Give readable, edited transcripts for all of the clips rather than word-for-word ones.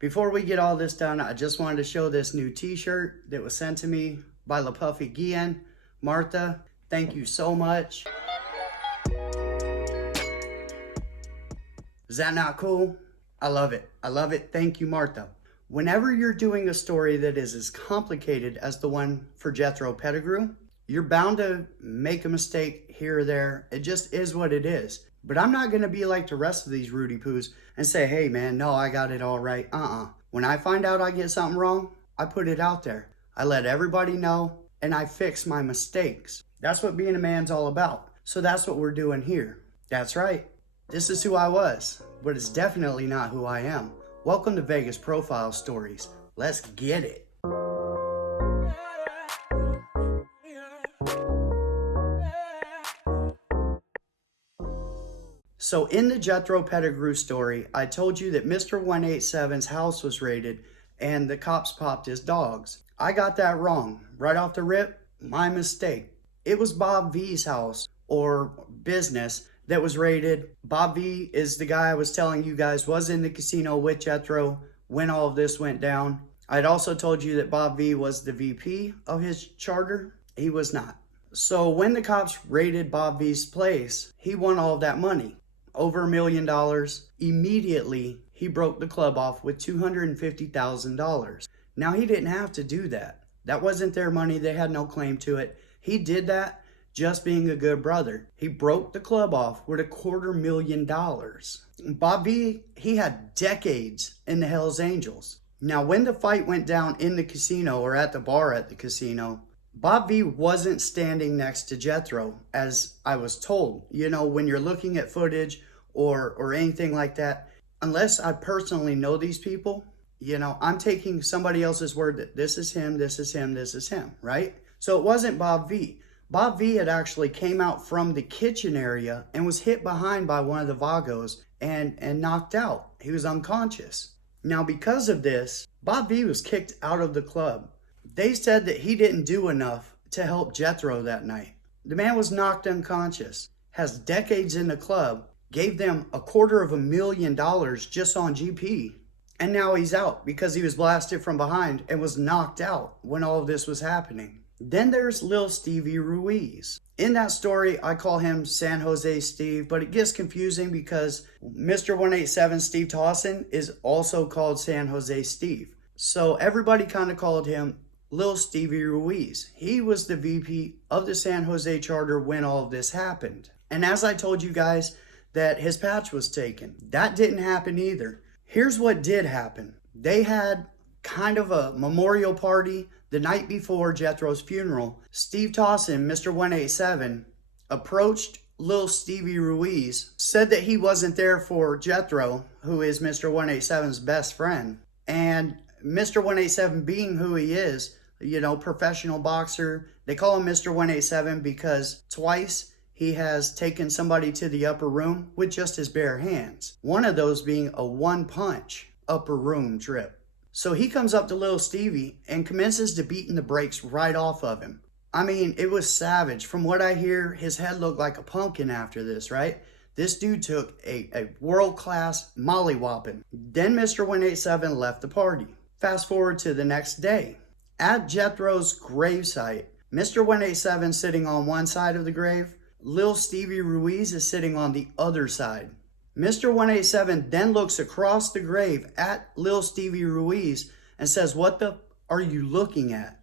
Before we get all this done, I just wanted to show this new t-shirt that was sent to me by La Puffy Guillen. Martha, thank you so much. Is that not cool? I love it. I love it. Thank you, Martha. Whenever you're doing a story that is as complicated as the one for Jethro Pettigrew, you're bound to make a mistake here or there. It just is what it is. But I'm not going to be like the rest of these Rudy Poos and say, hey man, no, I got it all right. When I find out I get something wrong, I put it out there. I let everybody know and I fix my mistakes. That's what being a man's all about. So that's what we're doing here. That's right. This is who I was, but it's definitely not who I am. Welcome to Vegas Profile Stories. Let's get it. So in the Jethro Pettigrew story, I told you that Mr. 187's house was raided and the cops popped his dogs. I got that wrong. Right off the rip, my mistake. It was Bob V's house or business that was raided. Bob V is the guy I was telling you guys was in the casino with Jethro when all of this went down. I'd also told you that Bob V was the VP of his charter. He was not. So when the cops raided Bob V's place, he won all of that money. Over $1 million. Immediately, he broke the club off with $250,000. Now, he didn't have to do that. That wasn't their money. They had no claim to it. He did that just being a good brother. He broke the club off with $250,000. Bob V, he had decades in the Hells Angels. Now, when the fight went down in the casino or at the bar at the casino, Bob V wasn't standing next to Jethro, as I was told. You know, when you're looking at footage or anything like that, unless I personally know these people, you know, I'm taking somebody else's word that this is him, this is him, this is him, right? So it wasn't Bob V. Bob V had actually came out from the kitchen area and was hit behind by one of the Vagos and knocked out. He was unconscious. Now, because of this, Bob V was kicked out of the club. They said that he didn't do enough to help Jethro that night. The man was knocked unconscious, has decades in the club, gave them $250,000 just on GP. And now he's out because he was blasted from behind and was knocked out when all of this was happening. Then there's Lil Stevie Ruiz. In that story, I call him San Jose Steve, but it gets confusing because Mr. 187 Steve Tossin is also called San Jose Steve. So everybody kind of called him Lil Stevie Ruiz. He was the VP of the San Jose charter when all of this happened. And as I told you guys that his patch was taken, that didn't happen either. Here's what did happen. They had kind of a memorial party the night before Jethro's funeral. Steve Tossin, Mr. 187, approached Lil Stevie Ruiz, said that he wasn't there for Jethro, who is Mr. 187's best friend. And Mr. 187 being who he is, you know, professional boxer. They call him Mr. 187 because twice he has taken somebody to the upper room with just his bare hands. One of those being a one-punch upper room trip. So he comes up to Lil Stevie and commences to beating the brakes right off of him. I mean, it was savage. From what I hear, his head looked like a pumpkin after this, right? This dude took a world-class mollywhopping. Then Mr. 187 left the party. Fast forward to the next day. At Jethro's gravesite, Mr. 187 sitting on one side of the grave, Lil Stevie Ruiz is sitting on the other side. Mr. 187 then looks across the grave at Lil Stevie Ruiz and says, "What the are you looking at?"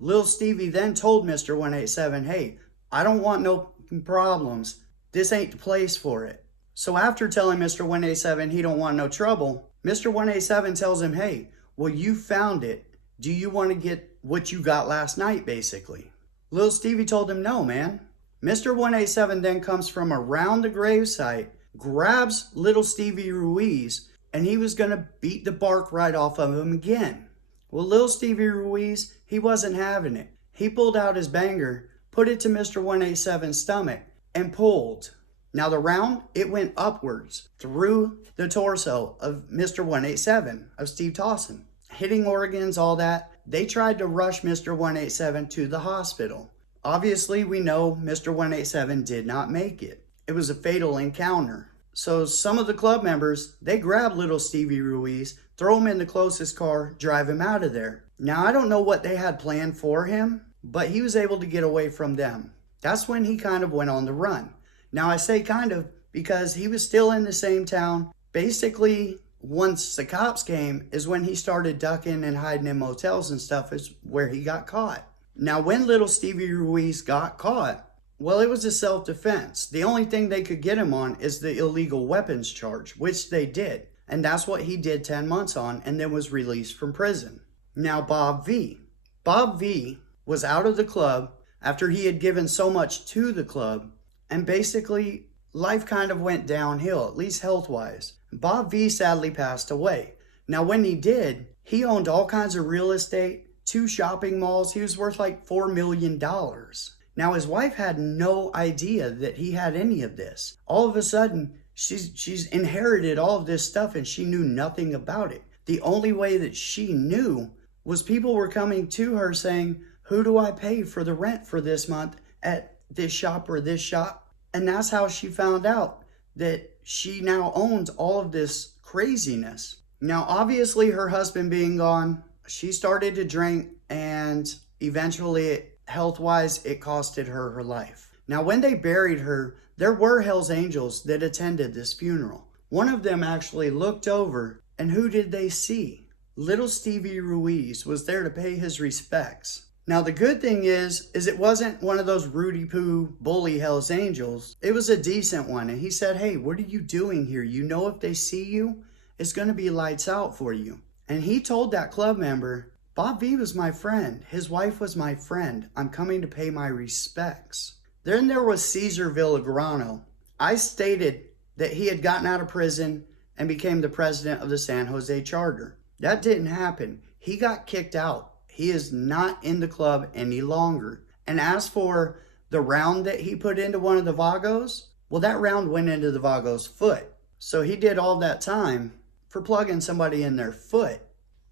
Lil Stevie then told Mr. 187, "Hey, I don't want no problems. This ain't the place for it." So after telling Mr. 187 he don't want no trouble, Mr. 187 tells him, "Hey, well, you found it. Do you want to get what you got last night, basically?" Lil Stevie told him, "No, man." Mr. 187 then comes from around the gravesite, grabs little Stevie Ruiz, and he was going to beat the bark right off of him again. Well, Lil Stevie Ruiz, he wasn't having it. He pulled out his banger, put it to Mr. 187's stomach, and pulled. Now the round, it went upwards through the torso of Mr. 187, of Steve Tossin. Hitting organs, all that. They tried to rush Mr. 187 to the hospital. Obviously, we know Mr. 187 did not make it. It was a fatal encounter. So some of the club members, they grab little Stevie Ruiz, throw him in the closest car, drive him out of there. Now, I don't know what they had planned for him, but he was able to get away from them. That's when he kind of went on the run. Now, I say kind of because he was still in the same town. Basically, once the cops came is when he started ducking and hiding in motels and stuff, is where he got caught. Now, when little Stevie Ruiz got caught, well, it was a self-defense. The only thing they could get him on is the illegal weapons charge, which they did. And that's what he did 10 months on and then was released from prison. Now, Bob V. Bob V was out of the club after he had given so much to the club, and basically life kind of went downhill, at least health-wise. Bob V sadly passed away. Now, when he did, he owned all kinds of real estate, 2 shopping malls. He was worth like $4 million. Now, his wife had no idea that he had any of this. All of a sudden, she's inherited all of this stuff and she knew nothing about it. The only way that she knew was people were coming to her saying, who do I pay for the rent for this month at this shop or this shop? And that's how she found out that she now owns all of this craziness. Now, obviously, her husband being gone, she started to drink, and eventually, health-wise, it costed her her life. Now, when they buried her, there were Hell's Angels that attended this funeral. One of them actually looked over, and who did they see? Little Stevie Ruiz was there to pay his respects. Now, the good thing is it wasn't one of those Rudy Poo bully Hell's Angels. It was a decent one. And he said, hey, what are you doing here? You know, if they see you, it's going to be lights out for you. And he told that club member, Bob V was my friend. His wife was my friend. I'm coming to pay my respects. Then there was Cesar Villagrano. I stated that he had gotten out of prison and became the president of the San Jose Charter. That didn't happen. He got kicked out. He is not in the club any longer. And as for the round that he put into one of the Vagos, well, that round went into the Vago's foot. So he did all that time for plugging somebody in their foot.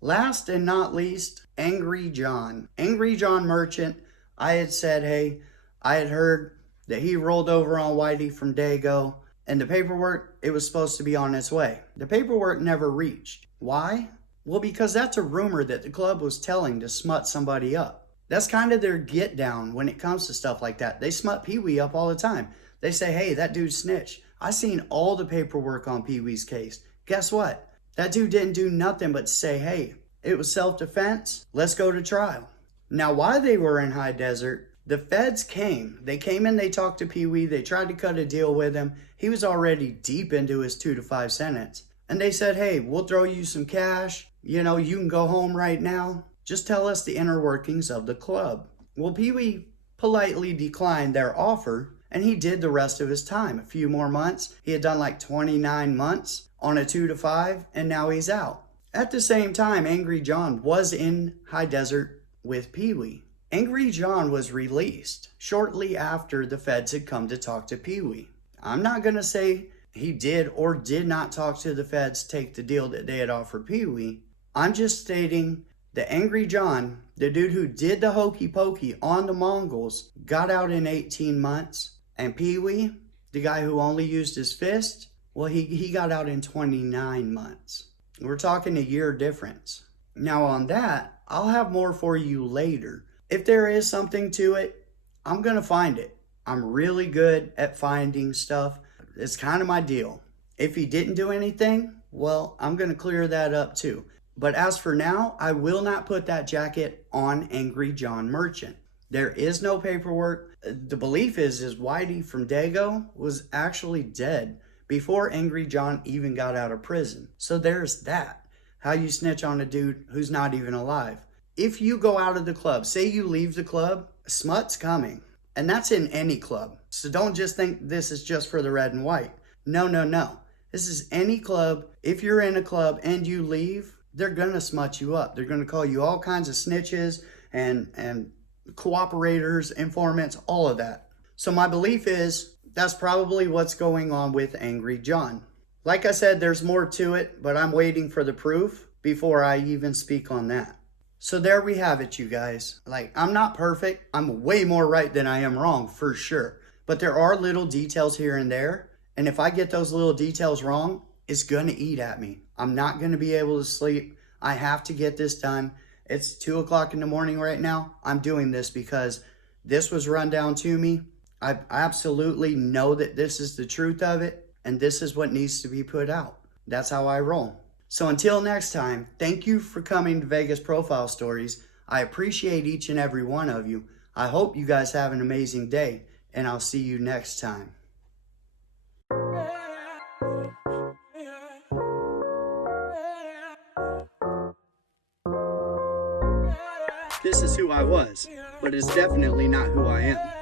Last and not least, Angry John. Angry John Merchant, I had said, hey, I had heard that he rolled over on Whitey from Dago, and the paperwork, it was supposed to be on its way. The paperwork never reached. Why? Well, because that's a rumor that the club was telling to smut somebody up. That's kind of their get down when it comes to stuff like that. They smut Pee-wee up all the time. They say, hey, that dude snitched. I seen all the paperwork on Pee-wee's case. Guess what? That dude didn't do nothing but say, hey, it was self-defense. Let's go to trial. Now, while they were in High Desert, the feds came. They came in, they talked to Pee-wee. They tried to cut a deal with him. He was already deep into his 2 to 5 sentence. And they said, hey, we'll throw you some cash. You know, you can go home right now. Just tell us the inner workings of the club. Well, Pee-wee politely declined their offer, and he did the rest of his time. A few more months. He had done like 29 months on a 2 to 5, and now he's out. At the same time, Angry John was in High Desert with Pee-wee. Angry John was released shortly after the feds had come to talk to Pee-wee. I'm not going to say he did or did not talk to the feds, take the deal that they had offered Pee-wee. I'm just stating that Angry John, the dude who did the hokey pokey on the Mongols, got out in 18 months. And Pee-wee, the guy who only used his fist, well, he got out in 29 months. We're talking a year difference. Now on that, I'll have more for you later. If there is something to it, I'm going to find it. I'm really good at finding stuff. It's kind of my deal. If he didn't do anything, well, I'm going to clear that up too. But as for now, I will not put that jacket on Angry John Merchant. There is no paperwork. The belief is Whitey from Dago was actually dead before Angry John even got out of prison. So there's that. How you snitch on a dude who's not even alive. If you go out of the club, say you leave the club, smut's coming. And that's in any club. So don't just think this is just for the red and white. No, no, no. This is any club. If you're in a club and you leave, they're going to smut you up. They're going to call you all kinds of snitches and cooperators, informants, all of that. So my belief is that's probably what's going on with Angry John. Like I said, there's more to it, but I'm waiting for the proof before I even speak on that. So there we have it, you guys. Like, I'm not perfect. I'm way more right than I am wrong, for sure. But there are little details here and there. And if I get those little details wrong, it's going to eat at me. I'm not going to be able to sleep. I have to get this done. It's 2 o'clock in the morning right now. I'm doing this because this was run down to me. I absolutely know that this is the truth of it, and this is what needs to be put out. That's how I roll. So until next time, thank you for coming to Vegas Profile Stories. I appreciate each and every one of you. I hope you guys have an amazing day, and I'll see you next time. This is who I was, but it's definitely not who I am.